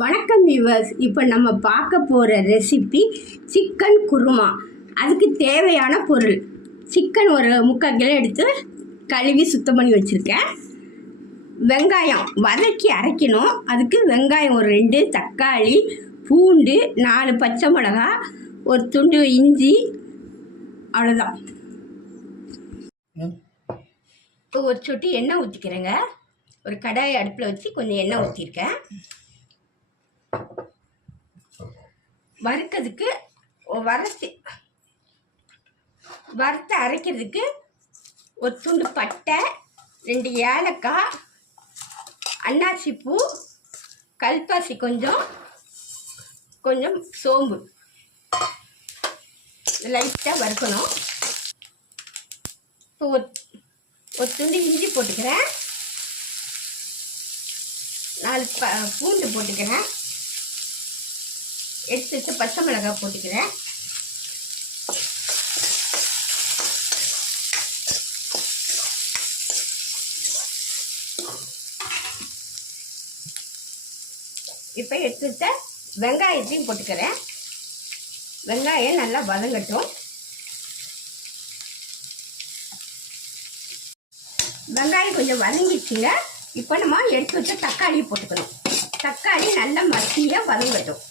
வணக்கம் வியூவர்ஸ் இப்போ நம்ம பார்க்க போகிற ரெசிபி சிக்கன் குருமா. அதுக்கு தேவையான பொருள். சிக்கன் ஒரு முக்கால் கிலோ எடுத்து கழுவி சுத்தம் பண்ணி வச்சுருக்கேன். வெங்காயம் வதக்கி அரைக்கணும். அதுக்கு வெங்காயம் ஒரு ரெண்டு தக்காளி பூண்டு நாலு பச்சை மிளகா ஒரு துண்டு இஞ்சி அவ்வளோதான் இப்போ ஒரு சொட்டி எண்ணெய் ஊற்றிக்கிறேங்க ஒரு கடாய் அடுப்பில் வச்சு கொஞ்சம் எண்ணெய் ஊற்றிருக்கேன் வறுக்கிறதுக்கு வறுத்து வறுத்து அரைக்கிறதுக்கு ஒரு துண்டு பட்டை ரெண்டு ஏலக்காய் அன்னாசி பூ கல்பாசி கொஞ்சம் கொஞ்சம் சோம்பு. லைட்டாக வறுக்கணும். இப்போ ஒரு துண்டு இஞ்சி போட்டுக்கிறேன். நாலு ப பூண்டு போட்டுக்கிறேன். எடுத்து வச்சு பச்சை மிளகாய் போட்டுக்கிறேன். இப்போ எடுத்து வெங்காயத்தையும் போட்டுக்கிறேன். வெங்காயம் நல்லா வதங்கட்டும். வெங்காயம் கொஞ்சம் வதங்கிடுச்சுங்க. இப்போ நம்ம எடுத்து வச்ச தக்காளி போட்டுக்கணும். தக்காளி நல்லா மசியாக வதங்கட்டும்.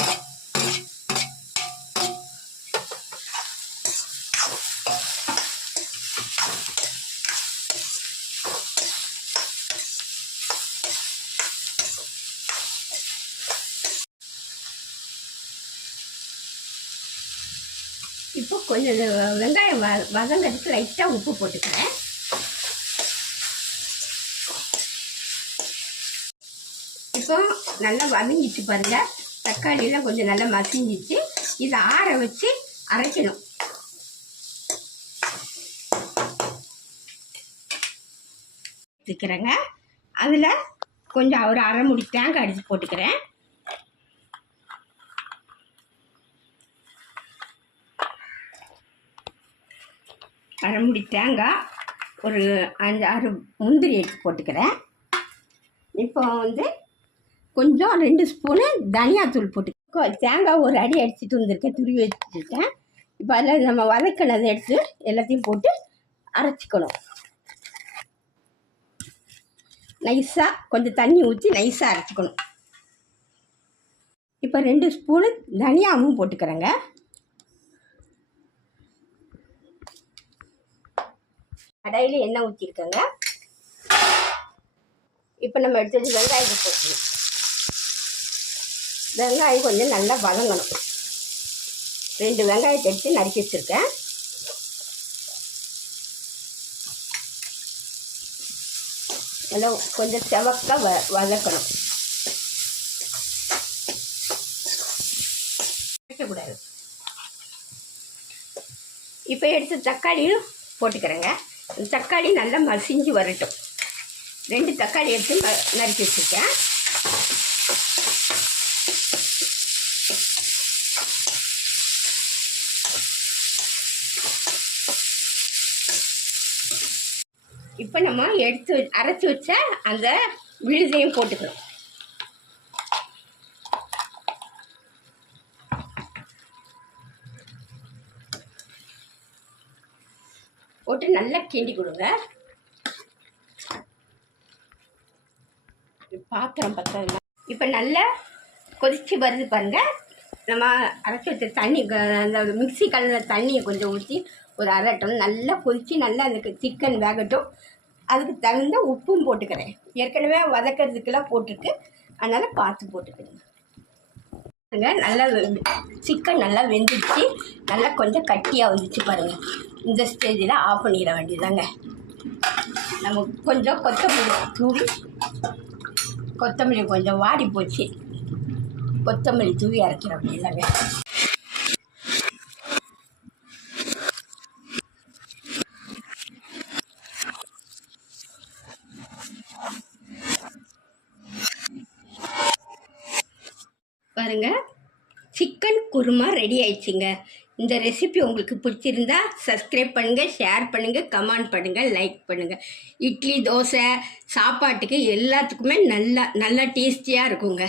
இப்போ கொஞ்சம் இது வெங்காயம் வ வதங்கிறதுக்கு லைட்டாக உப்பு போட்டுக்கிறேன். இப்போ நல்லா வதங்கிச்சு பாருங்கள் தக்காளியெல்லாம் கொஞ்சம் நல்லா மசிஞ்சிச்சு இதை ஆற வச்சு அரைக்கணும். வச்சுக்கிறேங்க அதில் கொஞ்சம் ஒரு அரை முடி தேங்காய் அடித்து போட்டுக்கிறேன். அரை முடி தேங்காய் ஒரு அஞ்சு ஆறு முந்திரி எடுத்து போட்டுக்கிறேன். இப்போ வந்து கொஞ்சம் ரெண்டு ஸ்பூனு தனியாத்தூள் போட்டு தேங்காய் ஒரு அடி அடிச்சுட்டு வந்திருக்கேன் துருவி வச்சுருக்கேன். இப்போ அதில் நம்ம வதக்கினதை எடுத்து எல்லாத்தையும் போட்டு அரைச்சிக்கணும். நைஸாக கொஞ்சம் தண்ணி ஊற்றி நைஸாக அரைச்சிக்கணும். இப்போ ரெண்டு ஸ்பூனு தனியாவும் போட்டுக்கிறேங்க. கடாயில் எண்ணெய் ஊற்றிருக்கேங்க இப்போ நம்ம எடுத்து வச்சு வெங்காயத்தை போட்டுக்கணும். வெங்காயம் கொஞ்சம் நல்லா வதங்கணும். ரெண்டு வெங்காயத்தை எடுத்து நறுக்கி வச்சுருக்கேன். நல்லா கொஞ்சம் செவக்க வ வதக்கணும். வைக்கக்கூடாது இப்போ எடுத்து தக்காளியும் போட்டுக்கிறேங்க. தக்காளி நல்லா மசிஞ்சு வரட்டும். ரெண்டு தக்காளி எடுத்து நறுக்கி வச்சுருக்கேன். இப்போ நம்ம எடுத்து அரைச்சி வச்ச அந்த விழுதையும் போட்டுக்கிறோம். போட்டு நல்லா கிண்டி கொடுங்க. பாத்திரம் பத்தல இப்போ நல்லா கொதிச்சு வருது பாருங்க. நம்ம அரைச்சி வச்ச தண்ணி அந்த மிக்ஸி கலந்த தண்ணியை கொஞ்சம் ஊற்றி ஒரு அரை நல்லா கொதித்து நல்லா அந்த சிக்கன் வேகட்டும். அதுக்கு தகுந்த உப்பும் போட்டுக்கிறேன். ஏற்கனவே வதக்கிறதுக்கெல்லாம் போட்டிருக்கு. அதனால் பார்த்து போட்டுக்கிறேன் பாருங்க. நல்லா சிக்கன் நல்லா வெந்துடுச்சு. நல்லா கொஞ்சம் கட்டியாக வந்துச்சு பாருங்கள் இந்த ஸ்டேஜில் ஆஃப் பண்ணிட வேண்டியதாங்க நம்ம கொஞ்சம் கொத்தமல்லி தூவி கொத்தமல்லி கொஞ்சம் வாடி போச்சு கொத்தமல்லி தூவி அரைக்கிற வேண்டியதாங்க பாருங்க. சிக்கன் குருமா ரெடி ஆயிடுச்சுங்க. இந்த ரெசிபி உங்களுக்கு பிடிச்சிருந்தா சப்ஸ்கிரைப் பண்ணுங்கள் ஷேர் பண்ணுங்கள் கமெண்ட் பண்ணுங்கள் லைக் பண்ணுங்கள் இட்லி தோசை சாப்பாட்டுக்கு எல்லாத்துக்குமே நல்லா நல்லா டேஸ்டியாக இருக்குங்க.